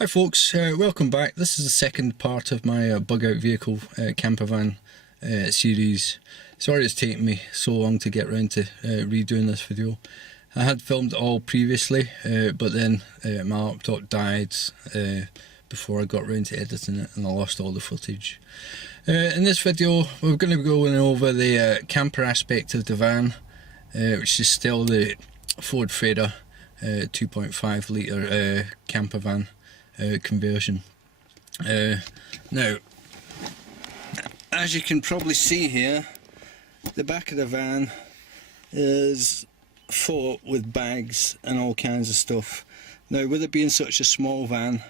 Hi folks, welcome back. This is the second part of my bug out vehicle campervan series. Sorry it's taken me so long to get around to redoing this video. I had filmed it all previously, but then my laptop died before I got around to editing it and I lost all the footage. In this video we're going to be going over the camper aspect of the van, which is still the Ford Freda 2.5 litre campervan conversion. Now, as you can probably see here, the back of the van is full with bags and all kinds of stuff. Now, with it being such a small van,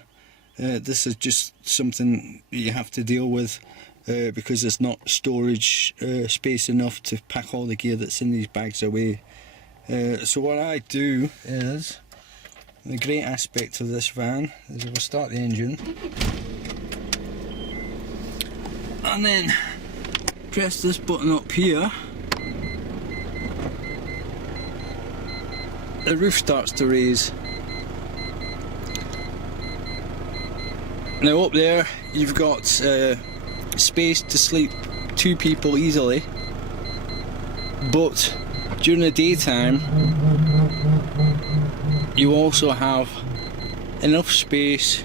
this is just something you have to deal with because there's not storage space enough to pack all the gear that's in these bags away. So what I do is, the great aspect of this van is if I start the engine and then press this button up here, the roof starts to raise. Now up there you've got space to sleep 2 people easily, but during the daytime you also have enough space.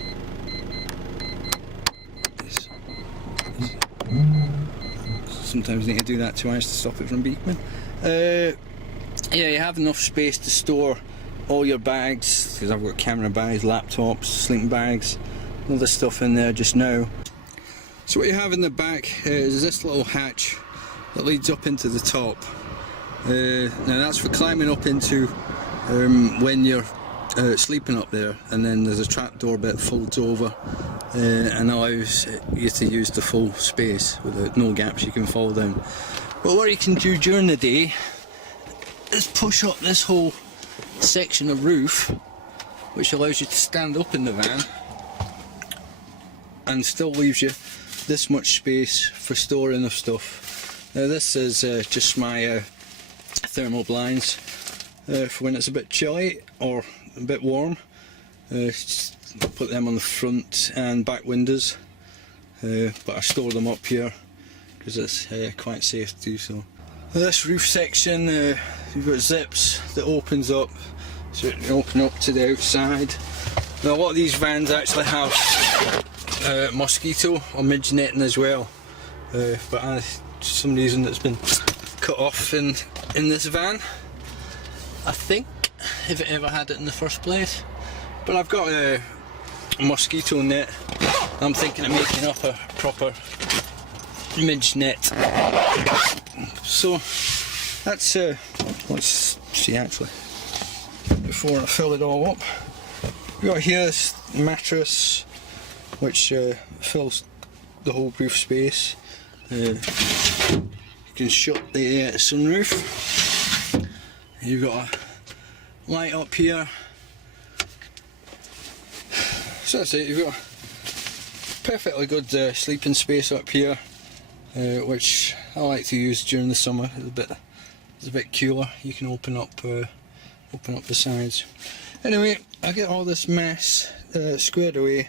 Sometimes you need to do that twice to stop it from beeping. Yeah, you have enough space to store all your bags, because I've got camera bags, laptops, sleeping bags, all this stuff in there just now. So what you have in the back is this little hatch that leads up into the top. Now that's for climbing up into when you're sleeping up there, and then there's a trapdoor bit that folds over and allows you to use the full space with no gaps you can fall down. But what you can do during the day is push up this whole section of roof, which allows you to stand up in the van and still leaves you this much space for storing of stuff. Now this is just my thermal blinds for when it's a bit chilly or a bit warm. Put them on the front and back windows, but I store them up here because it's quite safe to do so. This roof section, you've got zips that opens up, so it can open up to the outside. Now a lot of these vans actually have mosquito or midge netting as well, but for some reason it's been cut off in this van, I think, if it ever had it in the first place. But I've got a mosquito net. I'm thinking of making up a proper midge net. So that's let's see actually before I fill it all up. We've got here this mattress which fills the whole roof space. You can shut the sunroof. You've got a light up here. So that's it, you've got perfectly good sleeping space up here, which I like to use during the summer. It's a bit cooler. You can open up the sides. Anyway, I get all this mess squared away,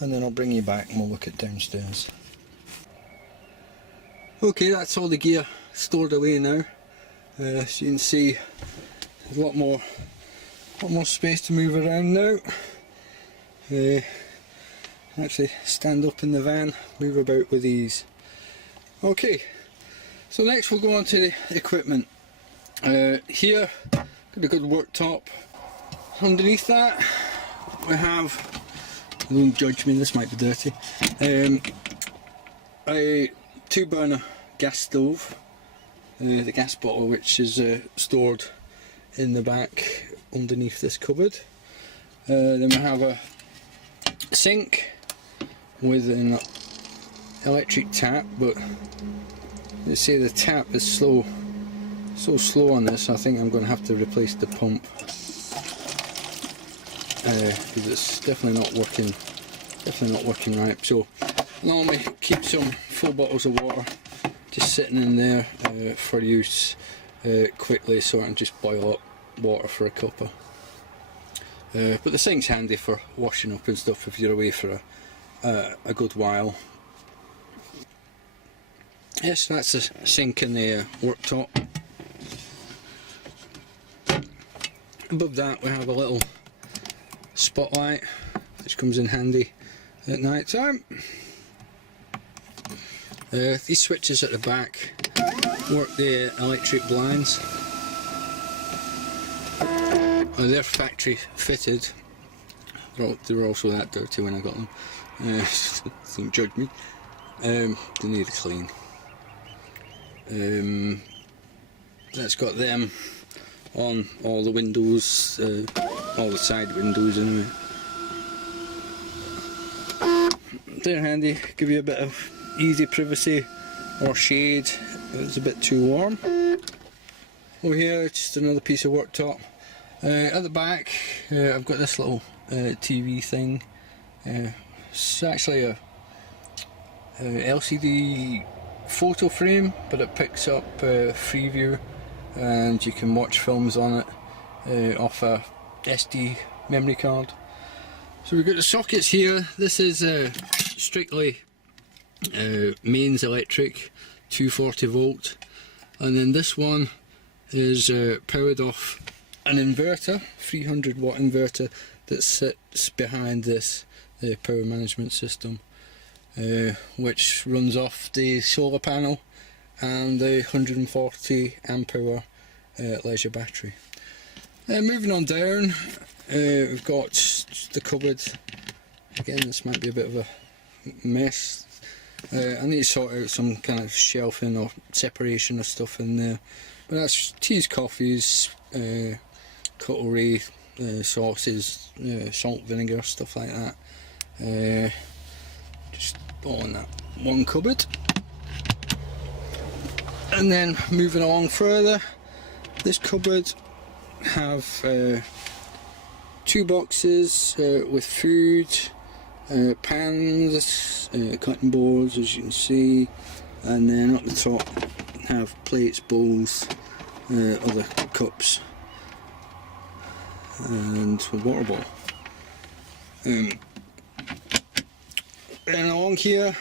and then I'll bring you back and we'll look at downstairs. Okay, that's all the gear stored away now. So you can see there's a lot more space to move around now. Actually stand up in the van, move about with ease. Okay, so next we'll go on to the equipment. Here, got a good worktop. Underneath that we have, don't judge me, this might be dirty, a 2-burner gas stove, the gas bottle which is stored in the back underneath this cupboard. Then we have a sink with an electric tap, but you see the tap is so slow on this. I think I'm going to have to replace the pump because it's definitely not working right. So I normally keep some full bottles of water just sitting in there for use quickly, so I can just boil up water for a cuppa. But the sink's handy for washing up and stuff if you're away for a good while. Yes, that's the sink in the worktop. Above that we have a little spotlight which comes in handy at night time. These switches at the back work the electric blinds. They're factory fitted. They were also that dirty when I got them. Don't judge me. They need a clean. That's got them on all the windows, all the side windows anyway. They're handy, give you a bit of easy privacy or shade if it's a bit too warm. Over here, just another piece of worktop. At the back, I've got this little TV thing. It's actually a LCD photo frame, but it picks up Freeview, and you can watch films on it off a SD memory card. So we've got the sockets here. This is strictly mains electric, 240 volt, and then this one is powered off an inverter, 300 watt inverter that sits behind this power management system, which runs off the solar panel and the 140 amp hour leisure battery. Moving on down, we've got the cupboard. Again, this might be a bit of a mess. I need to sort out some kind of shelving or separation of stuff in there, but that's teas, coffees, cutlery, sauces, salt, vinegar, stuff like that. Just all in that one cupboard. And then moving along further, this cupboard have 2 boxes with food, pans, cutting boards as you can see, and then up the top have plates, bowls, other cups, and a water bottle. And along here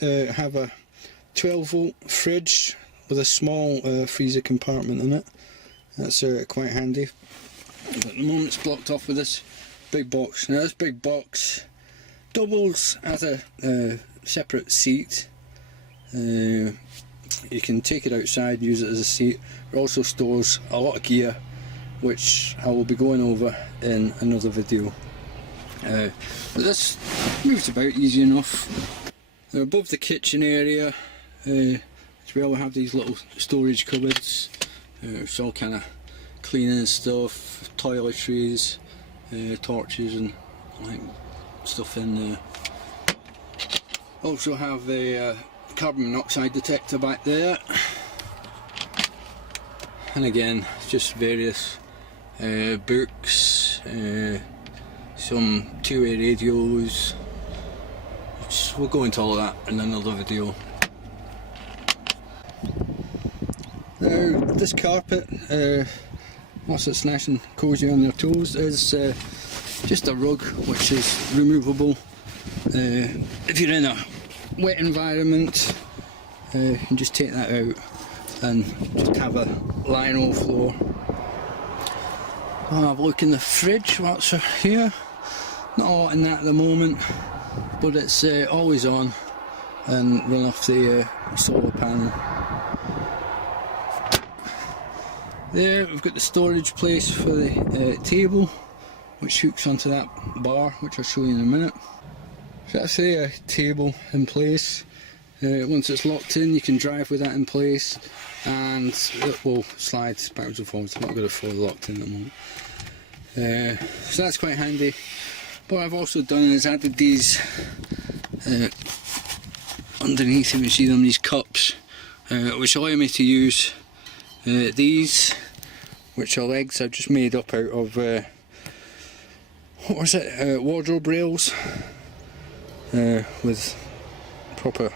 have a 12 volt fridge with a small freezer compartment in it. That's quite handy. At the moment it's blocked off with this big box. Now this big box doubles as a separate seat. You can take it outside and use it as a seat. It also stores a lot of gear, which I will be going over in another video. But this moves about easy enough. Now above the kitchen area, as well, we have these little storage cupboards. It's all kind of cleaning stuff, toiletries, torches and like stuff in there. Also have a carbon monoxide detector back there, and again just various books, some two-way radios. We'll go into all that in another video. Now this carpet, whilst it's nice and cosy on your toes, is just a rug which is removable. If you're in a wet environment, you can just take that out and just have a lino floor. I'll have a look in the fridge whilst we're here. Not a lot in that at the moment, but it's always on and run off the solar panel. There we've got the storage place for the table, which hooks onto that bar, which I'll show you in a minute. So that's the table in place. Once it's locked in, you can drive with that in place, and it will slide backwards and forwards. I'm not got it fully locked in at the moment. So that's quite handy. What I've also done is added these underneath, if you see them, these cups, which allow me to use these, which are legs I've just made up out of what was it, wardrobe rails, with proper,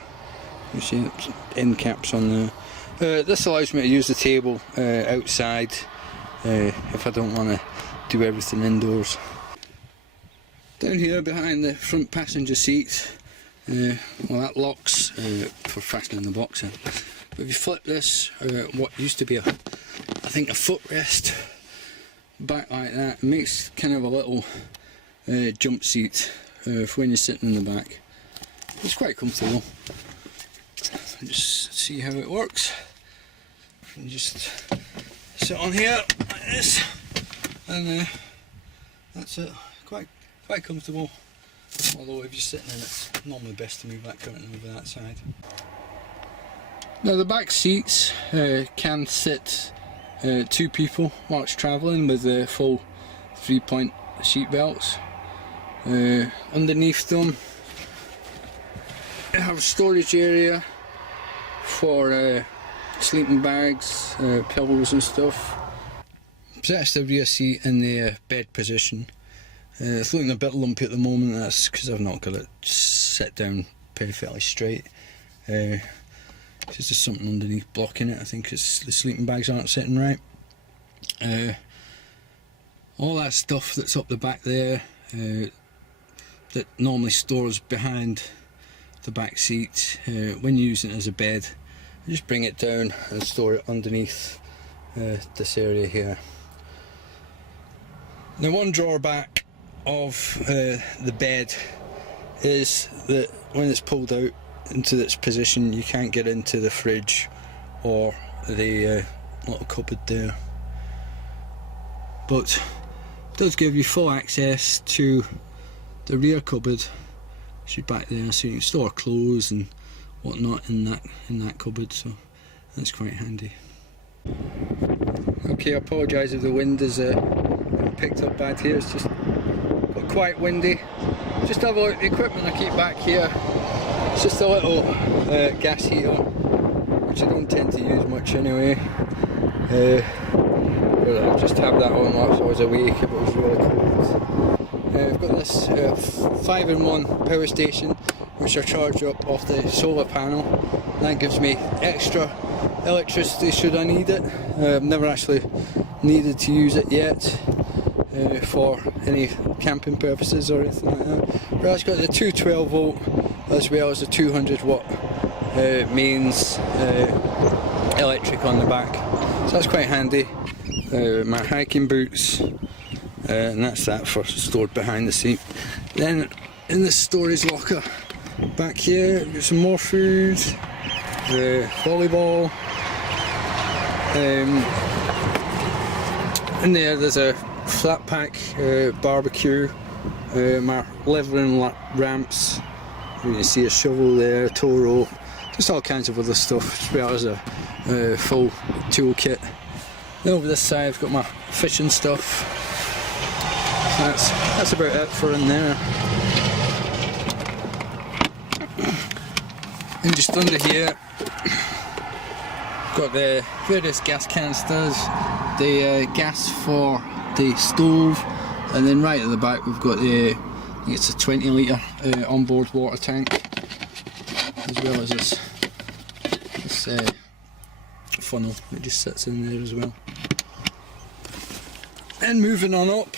you see it, end caps on there. This allows me to use the table outside if I don't want to do everything indoors. Down here behind the front passenger seat, well, that locks for fastening the box in. But if you flip this, what used to be I think a footrest back like that, it makes kind of a little jump seat for when you're sitting in the back. It's quite comfortable. Just see how it works. You can just sit on here like this, and that's it. Quite comfortable. Although if you're sitting in it, it's normally best to move that curtain over that side. Now the back seats can sit 2 people whilst travelling with the full 3-point seat belts. Underneath them you have a storage area for sleeping bags, pillows and stuff. That's the rear seat in the bed position. It's looking a bit lumpy at the moment. That's because I've not got it set down perfectly straight. There's just something underneath blocking it. I think it's the sleeping bags aren't sitting right. All that stuff that's up the back there that normally stores behind the back seat, when using it as a bed, you just bring it down and store it underneath this area here. Now, one drawback of the bed is that when it's pulled out into this position, you can't get into the fridge or the little cupboard there, but it does give you full access to the rear cupboard, which is back there, so you can store clothes and whatnot in that cupboard, so that's quite handy. Okay, I apologise if the wind is picked up bad here. It's just got quite windy. Just have a look at the equipment I keep back here. It's just a little gas heater, which I don't tend to use much anyway. But I'll just have that on whilst I was awake if it was really cold. I've got this 5-in-1 power station, which I charge up off the solar panel. That gives me extra electricity should I need it. I've never actually needed to use it yet for any camping purposes or anything like that. But it's got the 212 volt as well as the 200 watt mains electric on the back, so that's quite handy. My hiking boots, and that's that for stored behind the seat. Then in the storage locker back here, we've got some more food, volleyball. In there's a flat pack barbecue, my levering ramps, you can see a shovel there, tow rope, just all kinds of other stuff, as well as a full toolkit. Then over this side I've got my fishing stuff. That's about it for in there. And just under here got the various gas canisters, the gas for the stove, and then right at the back we've got the, I think it's a 20 litre onboard water tank, as well as this funnel that just sits in there as well. And moving on up,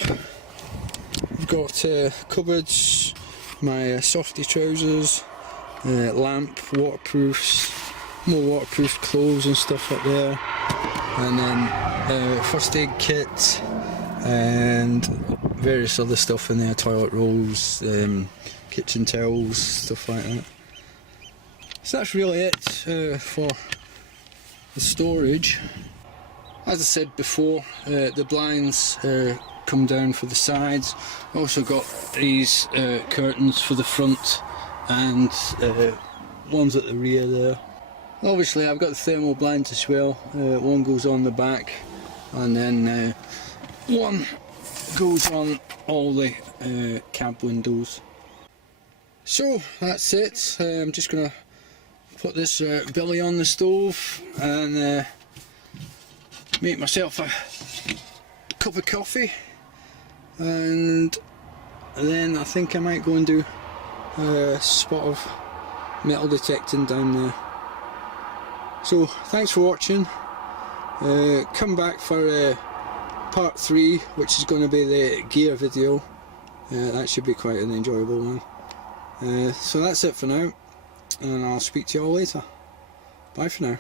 we've got cupboards, my softy trousers, lamp, waterproofs, more waterproof clothes and stuff up there, and then first aid kit and various other stuff in there, toilet rolls, kitchen towels, stuff like that. So that's really it for the storage. As I said before, the blinds come down for the sides. Also got these curtains for the front and ones at the rear there. Obviously I've got the thermal blinds as well. One goes on the back and then one goes on all the cab windows. So that's it. I'm just going to put this billy on the stove and make myself a cup of coffee, and then I think I might go and do a spot of metal detecting down there. So thanks for watching. Come back for part 3, which is going to be the gear video. That should be quite an enjoyable one. So that's it for now, and I'll speak to you all later. Bye for now.